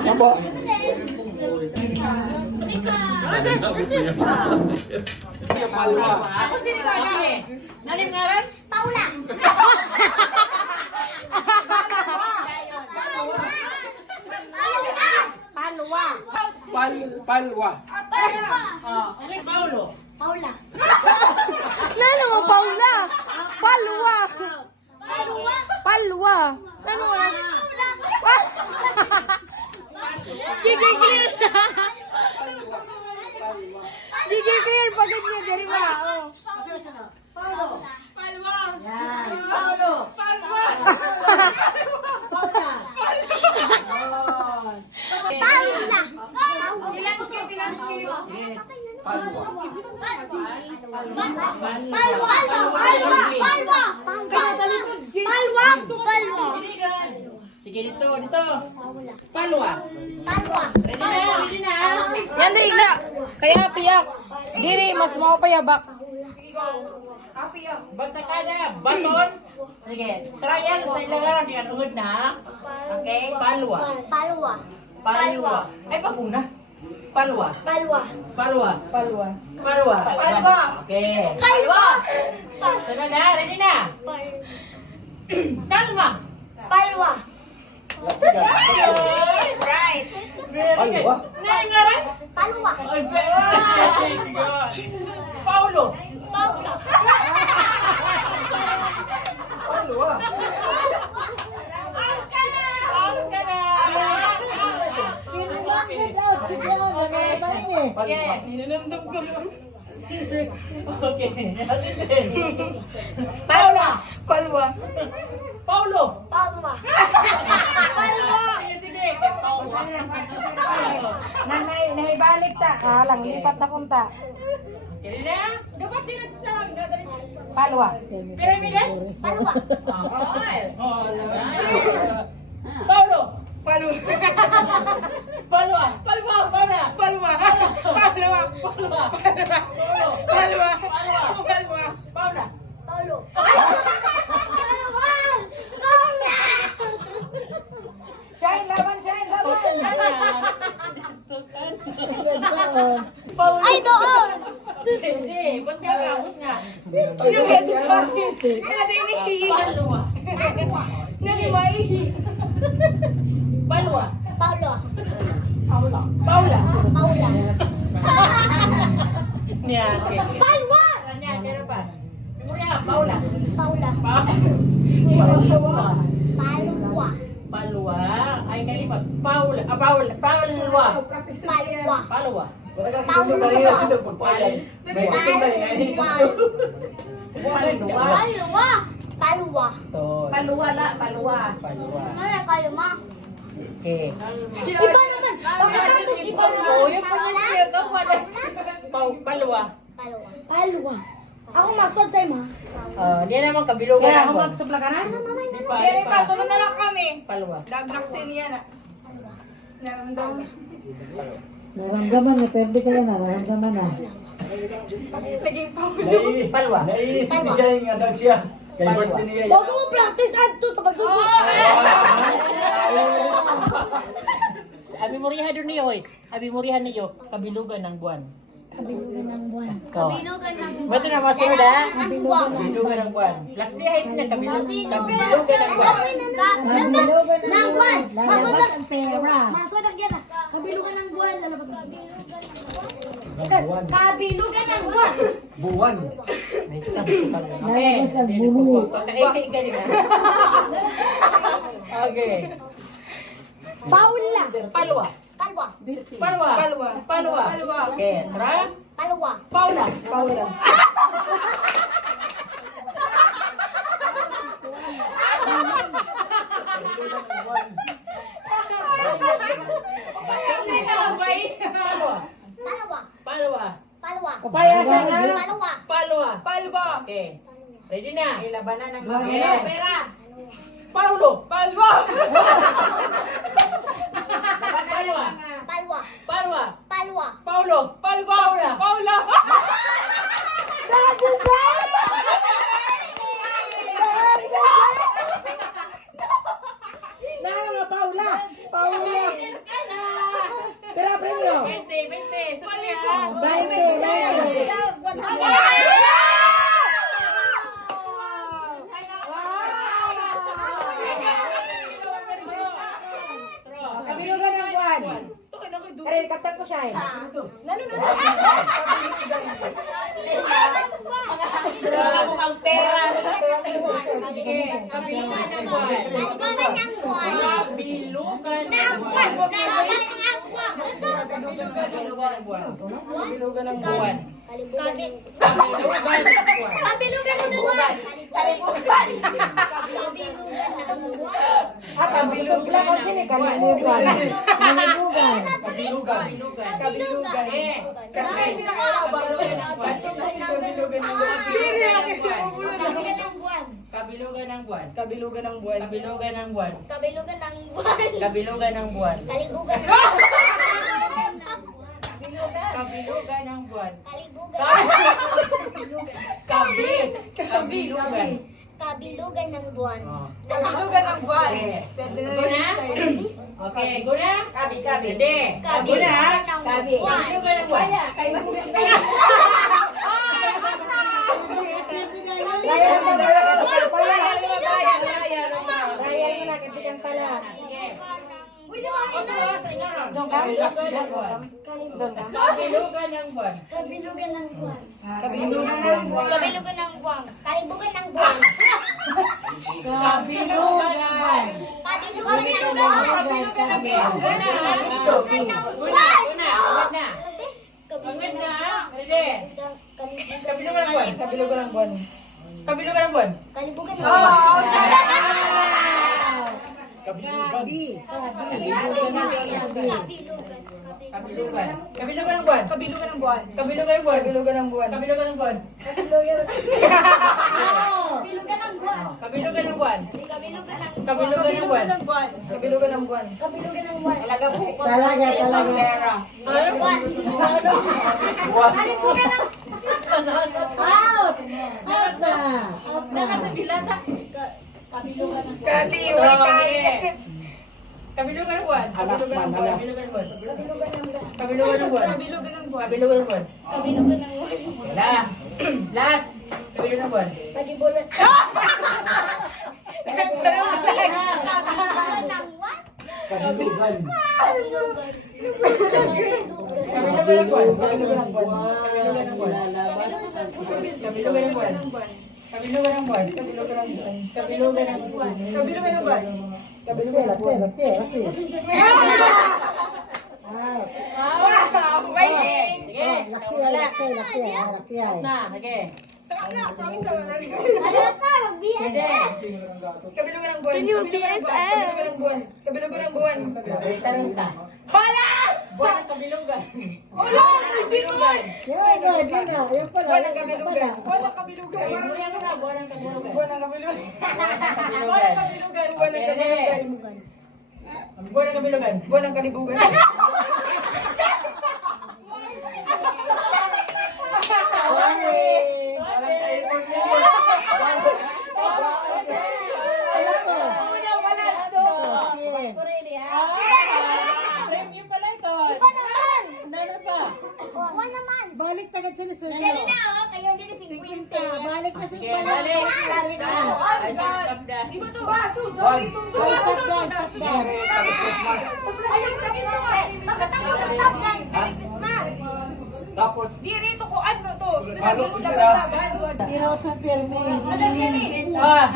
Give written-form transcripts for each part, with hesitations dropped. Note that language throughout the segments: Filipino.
Sabo. Ako sinigaga eh. Naling ngaran? Paula. Palwa. Palwa. Ano yung Paulo? Paula. Nano mo, Paula? Palwa. Palwa. Palwa. Nano mo? Gigigil na. Gigigil pag ganyan. Dari ba? Paulo. Palwa. Yan. Paulo. Palwa. Paula. Paula. Bilangis kayo. Palwa. Palwa. Palwa. Palwa. Sige, dito. Palwa. Palwa. Ready na. Yan din na. Kaya piyak. Diri, mas mau payabak. Basta kada baton. Sige, trial sa ilangan di ungod na. Okay, palwa. Palwa. Palwa. Ay, paguna. Palwa. Palwa. Palwa. Palwa. Palwa. Palwa. Okay. Kalwa. Sunod na, ready na. Kalma. Palwa. Right. Palwa. Nangaran? Palwa. Ay, very good. Paulo. Paula. Palwa. Paulo ka na. Okay. Inanamdam ko. Okay. Paula. Palwa. Paulo. Palwa. Sige. Nanay, naibalik ta. Lang, lipat na punta. Kaya na. Dapat din natin sa lang. Palwa. Piramide? Palwa. Paulo. Palwa. Palwa. Palwa. Paula. Palwa. Palwa. Palwa. Palwa. Palwa. Paula. Paulo. Palwa. Paula. Shine, laban, shine, laban. Ay, doon. Hindi. Ba't ka kahit nga? Palwa. Palwa. Paula. Paula. Paula. Niyan. Palwa. Niyan. Kaya pa. Memoria. Paula. Paula. Palwa. Palwa. Palwa. Ay, kalipat. Paula. Paula. Palwa. Palwa. Palwa. Palwa. Palwa. Palwa la, palwa. Ano na kayo, ma? Okay. Iba naman. Pagkatapos, iba naman. Oh, yung pag-siya ka pa. Palwa. Palwa. Palwa. Ako maswad sa'yo, ma. Di naman kabilugan Kaya ang ako buwan. magsupla ka na? Di pa. Pero pa, tulong na lang kami. Palwa. Dagdaksin yan. Naramdaman. Naramdaman na, pwede ka na, naramdaman na. Naging Paulo. Palwa. Naiisip siya yung adag siya. Kaya birthday niya yan. Huwag mo practice add to kapag susunod. Abi murihan doon niyo, hoy. Abi murihan niyo, kabilugan ng buwan. Kabilugan ng buwan. Ikaw. Kabilugan ng buwan. Ba't na masunod ha? Aswang. Kabilugan ng buwan. Laksihit na kabilugan ng buwan. Kabilugan ng buwan. Lalabas ang pera. Maswad ang yan. Kabilugan ng buwan. Lalabas ang Buwan. Kabilugan ng buwan. Buwan. Okay. Lalabas ang bulu. Pagka-8 ka nila. Okay. Paula. Palwa. Palwa. Palwa. Palwa. Okay. Tara. Palwa. Paula. Paula. Palwa. Palwa. Palwa. Palwa. Kupaya siya na. Palwa. Palwa. Palwa. Okay. Ready na? Ilabanan ng Wala. mga pera. Paulo. Palwa. Palwa. Palwa. Palwa. Palwa. Paulo. Palwa. Paula. Nana, Paula! Paula. Pera premio. 20. Sumali ha. 20. Kabilugan ng buwan. Kaya kaptan ko siya eh. Wala mo kang pera. Sige. Kabilugan ng buwan. Kabilugan ng buwan. Kabilugan ng buwan. Kabilugan ng buwan. Kabilugan ng buwan. Kabilugan ng Kabilugan ng buwan. Kabilugan ng buwan. Kabilugan ng buwan. At ang bisugla ko sini kalimugan. Kalimugan. Kabilugan. Kabilugan. Kasi sila kaya kabilugan ng buwan. Kabilugan ng buwan. Kabilugan ng buwan. Kabilugan ng buwan. Kabilugan ng buwan. Kabilugan ng buwan. Kabilugan ng buwan. Kalibugan. Kabilugan ng buwan. Kalibugan. Kabilugan. Kabilugan ng buwan. Kabilugan ng buwan. Go na? Okay, go na? Kabi. Hindi. Go na? Kabi. Kabilugan ng buwan. Raya mo na, katikan pala. Oto, sa ingaron. Doon ka? Kabilugan ng buwan. Doon ka? Kabilugan ng buwan. Kabilugan ng buwan. Kabilugan ng buwan. Kabilugan ng buwan. Kalibugan ng buwan. Kabilugan. Kabilugan ng buwan. Kabilugan ng buwan. Kabilugan ng Una, buwan. una, una. Pagod na. Pwede. Kabilugan ng buwan. Kabilugan ng buwan. Kabilugan ng buwan. Kalibugan ng buwan. Kabilugan. Kabilugan. Kabilugan ng buwan. Kabilugan ng buwan. Kabilugan ng buwan. Kabilugan ng buwan. Kabilugan ng buwan. Kabilugan ng buwan. Kabilugan ng buwan. Kabilugan ng Kabilugan ng buwan. Kabilugan ng buwan. Kabilugan ng buwan. Talaga po ko Talaga. Buwan. Kalibugan ng Out! Out na! Out na! Kabilugan ng Kabilugan ng buwan. Anak man, anak. Kabilugan ng buwan. Kabilugan ng buwan. Kabilugan ng buwan. Kabilugan ng buwan. Kabilugan ng buwan. Wala. Last. Kabilugan ng buwan. Kabilugan. Kabilugan ng buwan. Kabilugan. Kabilugan. Kabilugan ng buwan. Kabilugan ng buwan. Kabilugan ng buwan. Kabilugan ng buwan. Kabilugan ng buwan. Kabilugan ng buwan. Kabilugan ng buwan. Kabilugan ng buwan. Kabilugan ng buwan. Lapsi. Out! Sige. Lapsi. Na, sige. Ano ka? Mag-BFF. Kabilugan ng buwan. Kabilugan ng buwan. Kabilugan ng buwan. Tanong ka. Hala! Buwan ng kabilugan. Hala! Kabilugan! Yun na. Yun pala. Buwan ng kabilugan. Buwan ng kabilugan. Buwan na, buwan ng kabilugan. Buwan ng kabilugan. Buwan ng kabilugan. Buwan ng kabilugan. Buwan ng kabilugan. Buwan ng kalibugan. Sorry. Premium pala ito. Iba naman. Ano pa? Iba naman. Balik tagad sila sa Ganun na, oh. Kayo din si 50. Balik na Sige, sila. balik. Ay, stop na. Di ba ito baso? One. Stop down. Pagkatapos sa stop dance, Merry Christmas. Tapos, Dirito ko ano to? Ano ko sila? Tiraw sa pirmi. Ah,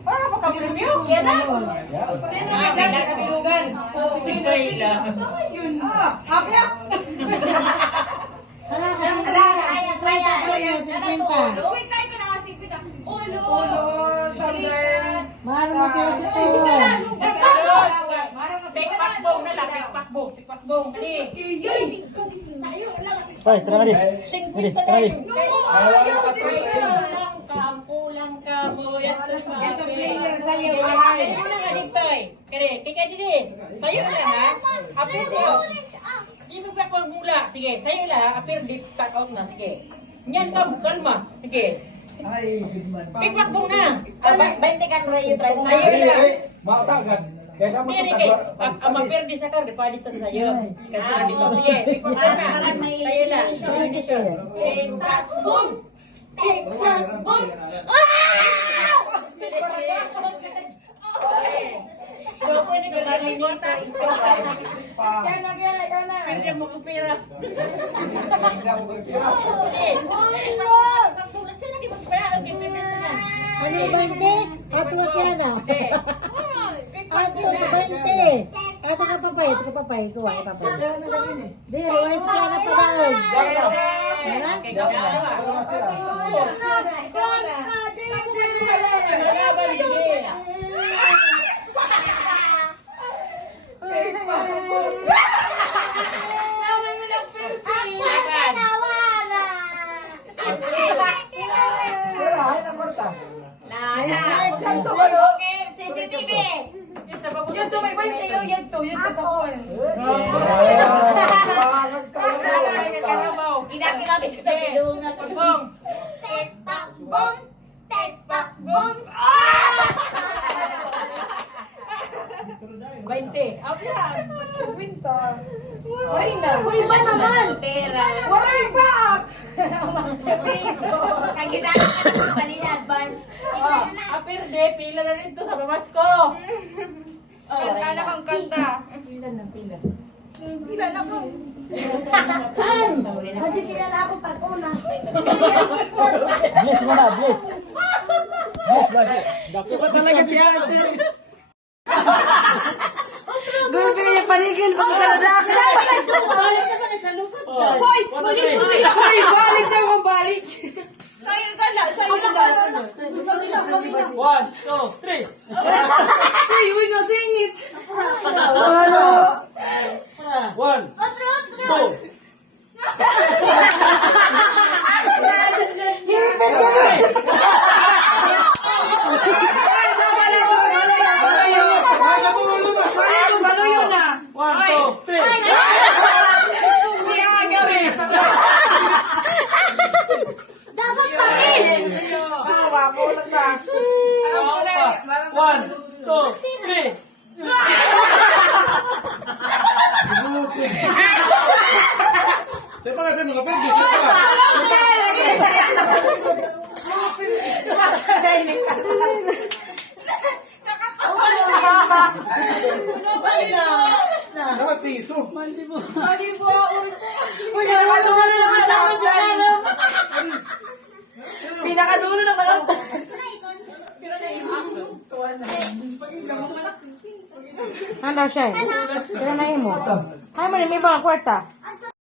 Para pa ka-premium? Yan na. Sino ah, ka sa kabilugan? sige lang. Yun. Hapya. Hala kasi kaya 50. Wait, tayo ka na kasi. Ulo. Ulo, shoulder. Mahal mo sila sa to. Pikpakbong na lang, pikpakbong. Pikpakbong. Sige. Kulang ka mo. Ito player sa'yo. Kulang ka dito eh. Kaya, kaya din. Sa'yo lang ha. Apir ko. Di mo ba pag mula? Sige, sa'yo lang ha. Apir di cut out na. Sige. Yan ka, kalma. Sige. ay, good man. Pikpakbong na. 20 ka na yung try. Ay, Sa'yo lang. Mautagad. Kaya naman Diri ito kay tagwa- ang mapirdi sa kar, pwede sa sayo. Kasi dito sige, para may sayo lang. Definition. Boom! Boom! So, pwede ko galing mo tayo. Pa. Pwede mo kong pera. Sino di magpaya? Ang gimmick na. Ano ba hindi? Ato ka kaya na. Ato ka 20. Ato ka papay. Ato ka papay. Kuha ka papay. Di, ruwais ka na pa daw. Okay, gawa. Malaban din. Wala, ay nakorta. CCTV! Sa papunta. Yan to, may boy kayo. Yan to sa phone. Ginagawa sa tayo. Pagpong. Tekpak boom! Tekpak boom! 20. Out yan. Uy, ba naman? Pera. Ang ginagawa ka naman kanina, advance. Apir de, pila na rin to sa pamasko. Kanta na kang kanta. Pila na, pila. Pila na ko. An! Hindi sila na ako pag-una. Bless mo na, bless. Bless, bless. Iba talaga si Asher. Gusto niya panigil pag kaladak. Hoy! Balik na mo, balik. Sayang ka lang, sayang ka lang. 1, 2, 3. Uy, nasingit. 1, 2. Ano yun na? 1, 2, 3. Dapat pati! Bawa mo lang ba? 1, 2, 3. Saya pala din mga perdi. Dapat piso. Pinakadulo na kasama sa ano. Pinakadulo na kasama. Ano siya? Pero na mo. Kaya mo may mga kwarta.